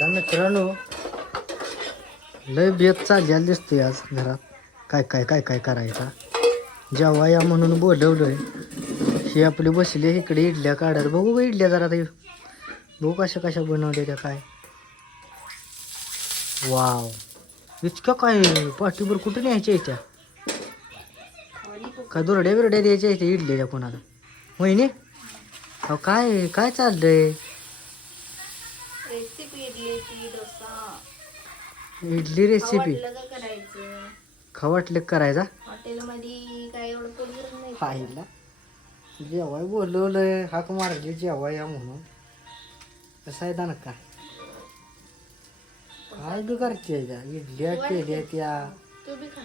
दादा मित्रांनो लय बेत चाललेला दिसतोय आज घरात. काय काय काय काय करायचा? जेव्हा या म्हणून बोलवलोय हे आपले बसले इकडे इडल्या काढायला बघू का इडल्या जरा ते बघू कशा कशा बनवलेल्या काय. वाव. इतक्या काय पाठीभर कुठे न्यायच्या याच्या? काय दुरड्या बिरड्या द्यायच्या इथे इडलेल्या कोणाला? होईने अहो काय काय चाललंय? डोसा इडली रेसिपी करायचं? खा वाटलं करायचा? हॉटेलमध्ये काय एवढं कोणी करत नाही. पाहिला जेवाय बोलवलंय हाक मारली जेवाय या म्हणून. कसं आहे दान काय काय बी करते इडल्या केल्या त्या. तू बी खा.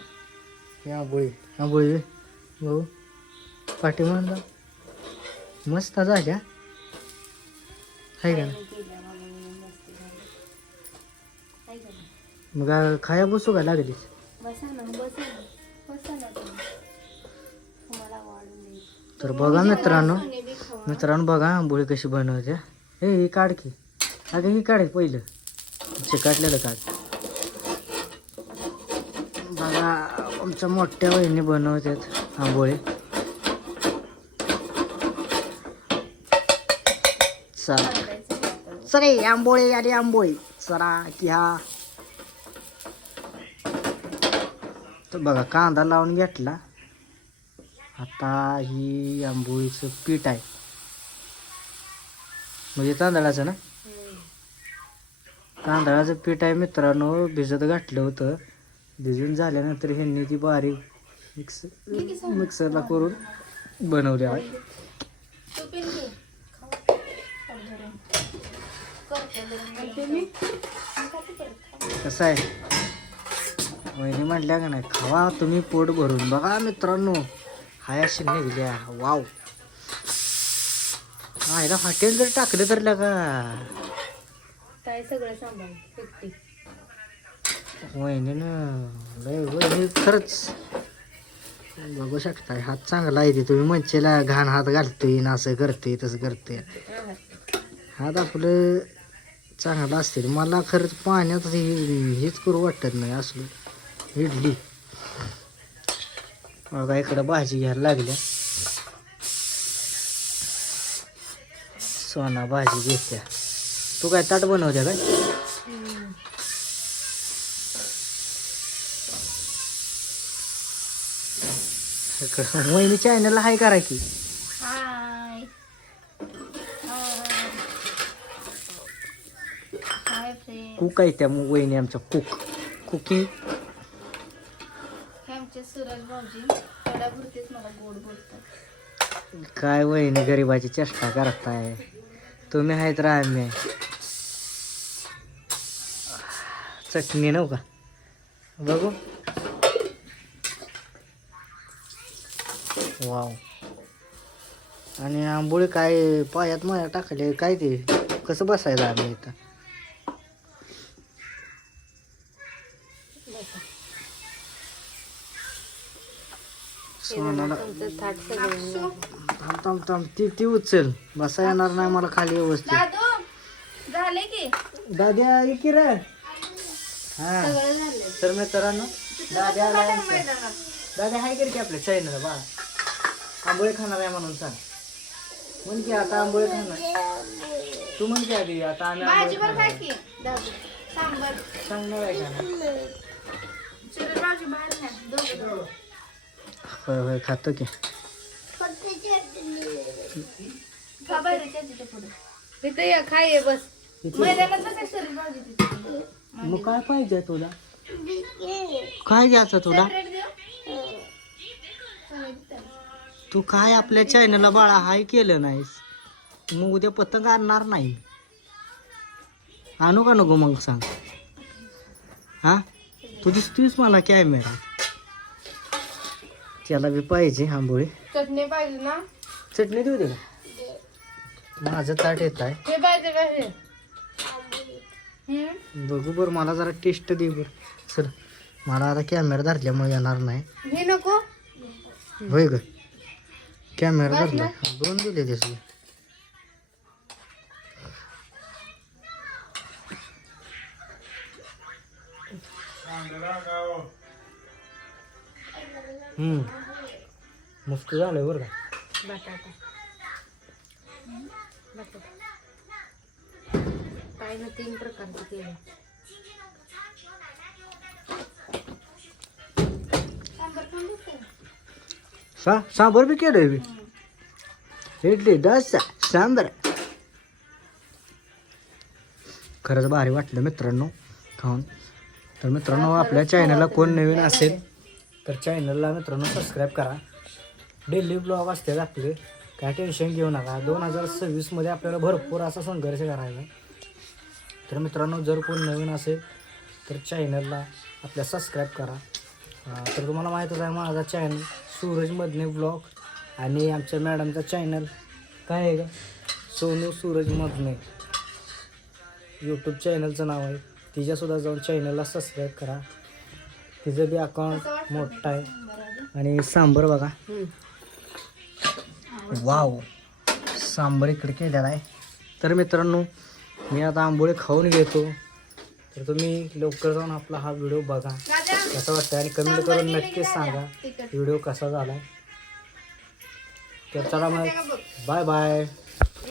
या आंबोळी आंबोळी भाऊ पाठी म्हणला मस्त झाल्या. आहे का? नाही? मग आ- खाया बसू का लागली बसा ना बसा ना. बसा ना तुम्ही. तुम्हाला वाढून देईल. तर बघा मित्रांनो सोने बी खावा. मित्रांनो बघा आंबोळी कशी बनवते. हे ही काढ की. अगं ही काढ पहिलं. चिकाटलेलं काढ. बघा आमच्या मोठ्या वहिनी बनवतात आंबोळी. चला. चले आंबोळी आणि आंबोळी. चला की हा तर बघा कांदा लावून घेतला. आता ही आंबोळीचं पीठ आहे. म्हणजे तांदळाचं ना? तांदळाचं पीठ आहे मित्रांनो भिजत घातलं होतं. भिजून झाल्यानंतर ह्यांनी ती बारीक मिक्स मिक्सरला करून बनवली आहे तू पिन घे खावा. पोट भरून. करते बरं. आणि तुम्ही खा की परत, खा. कसं आहे? वहिनी म्हटल्या का नाही खावा तुम्ही पोट भरून. बघा मित्रांनो हाय अशी निघल्या. वाव. आईला हॉटेल जर टाकलं तर का काय सगळं सांभाळ वहिनीनं लय वहिनी खरंच. बघू शकताय हात चांगला आहे ते. तुम्ही म्हणचेला घाण हात घालतोय ना असं करते तसं करते हात आपलं चांगला असतील मला खरंच पाण्यात हे- हेच करू वाटत नाही असलं. इडली. बघा इकडं भाजी घ्यायला लागल्या. सोना भाजी घेत्या. तू काय ताट बनवत्या काय? इकडं वहिनी चॅनल हाय करा की हाय हाय फ्रेंड कुक आहे त्या मग वहिनी आमच्या कुक कुकिंग हे आमचे सूरज भाऊजी थोड्या पुरतेच मला गोड बोलतात. काय वहिनी गरिबाची चेष्टा करताय? तुम्ही आहेत आम्ही. आहे. चटणी नव का? बघू. वाव आणि आंबोळी काय पायात माया टाकले काय ते? कसं बसायचं आम्ही इथं? सोनाला थांब थांब थांब. ती ती उचल. बसा येणार नाही मला खाली व्यवस्थित. दादू झाले की? दाद्या ये की रे? हा. सगळं झालं. तर मित्रांनो दाद्या दाद्या हाय कर की आपल्या चायनला बाळा आंबोळी खाणार आहे म्हणून सांग. म्हण की आता आंबोळी खाणार. तू म्हण की आधी आता आम्ही दादू सांगणार आहे का? होय होय खातो की. खाय बस. मग काय पाहिजे तुला? काय घ्यायचं तुला. तू काय आपल्या चॅनलला बाळा हाय केलं नाहीस. मग उद्या पतंग आणणार नाही. आणू का नको मग सांग? हा? तू दिसतोयस मला कॅमेरा त्याला बी पाहिजे आंबोळी. चटणी पाहिजे ना? चटणी देऊ दे का माझं ताट येत आहे. हे पाहिजे का हे? हम्म? बघू बरं मला जरा टेस्ट दे बरं. सर मला आता कॅमेरा धरल्यामुळे येणार नाही. हे नको. होय ग. कॅमेरा धरला. दोन दिले तसे हम्म. मस्त झालंय बरं का? बटाटा. बटाटा. काय ना तीन प्रकारचे केले. सा सांबर बी केलंय बी. इडली डोसा सांबर. खरंच भारी वाटलं मित्रांनो खाऊन. तर मित्रांनो आपल्या चॅनलला कोण नवीन असेल तर चॅनलला मित्रांनो सबस्क्राईब करा. डेली ब्लॉग असते आपले काय टेन्शन घेऊ नका. दोन हजार सव्वीसमध्ये आपल्याला भरपूर असा संघर्ष करायचा तर मित्रांनो जर कोण नवीन असेल तर चॅनलला आपल्या सबस्क्राईब करा. तर तुम्हाला माहीतच आहे माझा चॅनल सूरज मधने ब्लॉग आणि आमच्या मॅडमचा चॅनल काय आहे का सोनू सूरज मधने यूट्यूब चॅनलचं नाव आहे. तिच्यासुद्धा जाऊन चॅनलला सबस्क्राईब करा. तिचं बी अकाउंट मोठं आहे. आणि सांबर बघा. वाव सांबर इकडे केलेला आहे. तर मित्रांनो मी आता आंबोळी खाऊन घेतो. तर तुम्ही लवकर जाऊन आपला हा व्हिडिओ बघा. कसा वाटतं आणि कमेंट करून नक्कीच सांगा. व्हिडिओ कसा झाला तर चला मग. Bye bye